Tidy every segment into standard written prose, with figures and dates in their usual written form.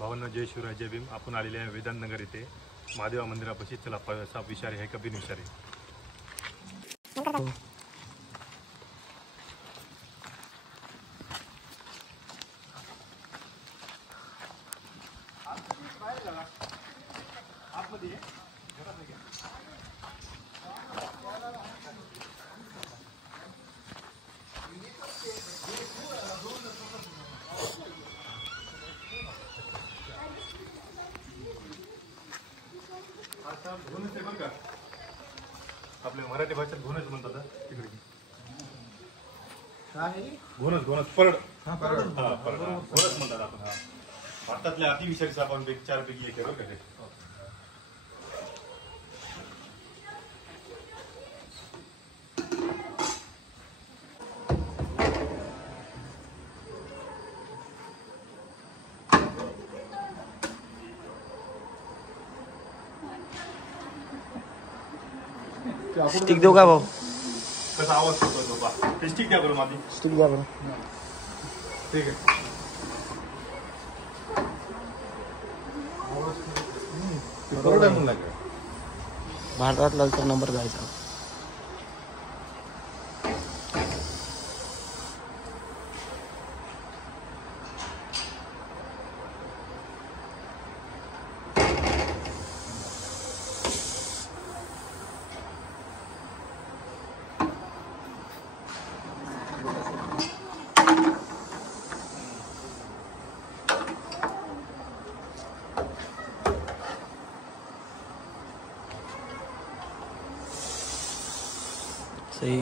भावांनो, जय शिवराय, जय भीम. आपण आलेले आहे वेदांतनगर येथे महादेवा मंदिरापाशी. चला साप विषारी आहे का बिनविषारी. घोणस आहे बरं का, आपल्या मराठी भाषेत घोणस म्हणतात. तिकडे घोणस घोणस परड घोणस म्हणतात आपण. भारतातल्या अतिविषारी सापांपैकी 4 पैकी एक आहे बरं का ते. स्टिक देऊ का भाऊ? कसा आवाज करतो तो बा. ते स्टिक द्या बरं माझी. स्टिक द्या बरं. ठीक आहे. भारतातला तर नंबर जायचा. सही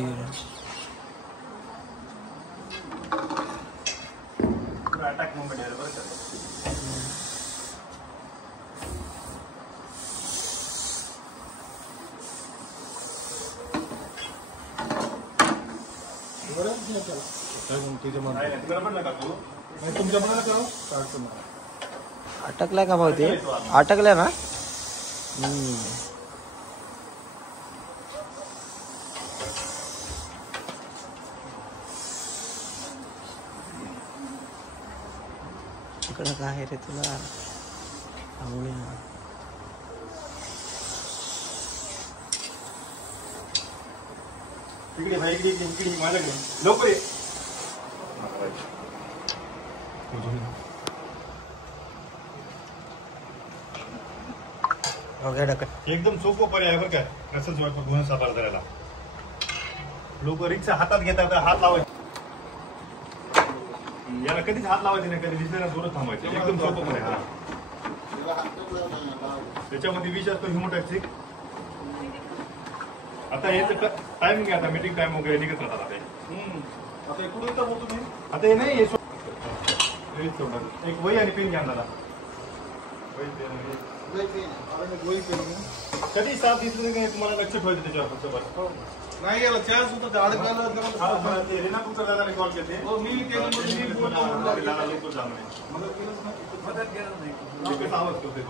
अटॅक मोमेंट आहे बरं का. अटकलाय का भाऊ? ते अटकलाय ना. इकडं काय आहे रे तुला सांगूया. इकडे भाई, इकडे इकडे माझ्याकडे लवकर ये. एकदम सोपं पर्याय आहे बरं का. असंच वाटतं घोणस सापाला धरायला. लोक रिक्षा हातात घेतात, हात लावायचे. याला कधीच हात लावायचे नाही, कधी दिसल्याला जोरात थांबायचे. एकदम सोपं पर्याय. त्याच्यामध्ये विष असतो हिमोटॅक्सिक. आता याचं टायमिंग आहे, आता मीटिंग टाइम वगैरे निघत राहतात. आता कुठे तर होतो मी. आता हे नाही, एक वही आणि पेन घ्या दादा. कधी साथ दिसले नाही तुम्हाला लक्ष ठेवायचं त्याच्यावर फक्त बस. नाही याला चान्स होता अडकला. रेना तुमच्या दादाने कॉल केले. आवाज करते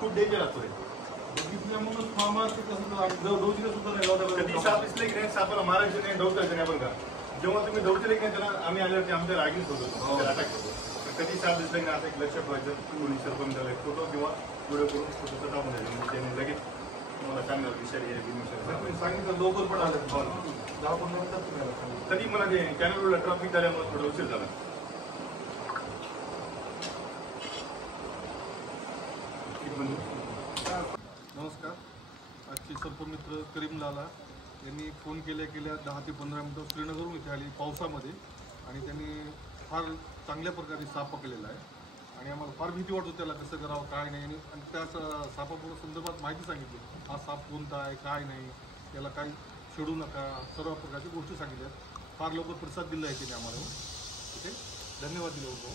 खूप डेंजर असतो. सापाला मारायचं नाही, डोकायचं नाही बरं का. जेव्हा तुम्ही दौडचे लेख त्याला आम्ही आल्यावरती आमच्या रागीच होतो, अटॅक होतो. कधी साप दिसलं की असं एक लक्ष ठेवायचं. कोणी सरपंच त्याला फोटो किंवा व्हिडिओ करून फोटोचं टाकून द्यायचं. म्हणजे त्याने लगेच तुम्हाला सांगाल विषारी आहे बिनविषारी. सांगितलं लवकर पण आलं 10-15 मिनिटात. तरी मला ते कॅनलला ट्रॅफिक झाल्यामुळे थोडं उशीर झाला. नमस्कार. आजचे सर्पमित्र करीम लाला यांनी फोन केल्या 10 ते 15 मिनिटं श्रीनगरहून इथे आली पावसामध्ये, आणि त्यांनी फार चांगल्या प्रकारे साप पकडलेला आहे. आणि आम्हाला फार भीती वाटतो त्याला कसं करावं काय नाही. आणि त्या सापापूर्ण संदर्भात माहिती सांगितली. हा साप कोणता आहे काय नाही, त्याला काही छेडू नका, सर्व प्रकारच्या गोष्टी सांगितल्या. फार लवकर प्रतिसाद दिला आहे त्याने आम्हाला. ठीक आहे, धन्यवाद दिले होतो.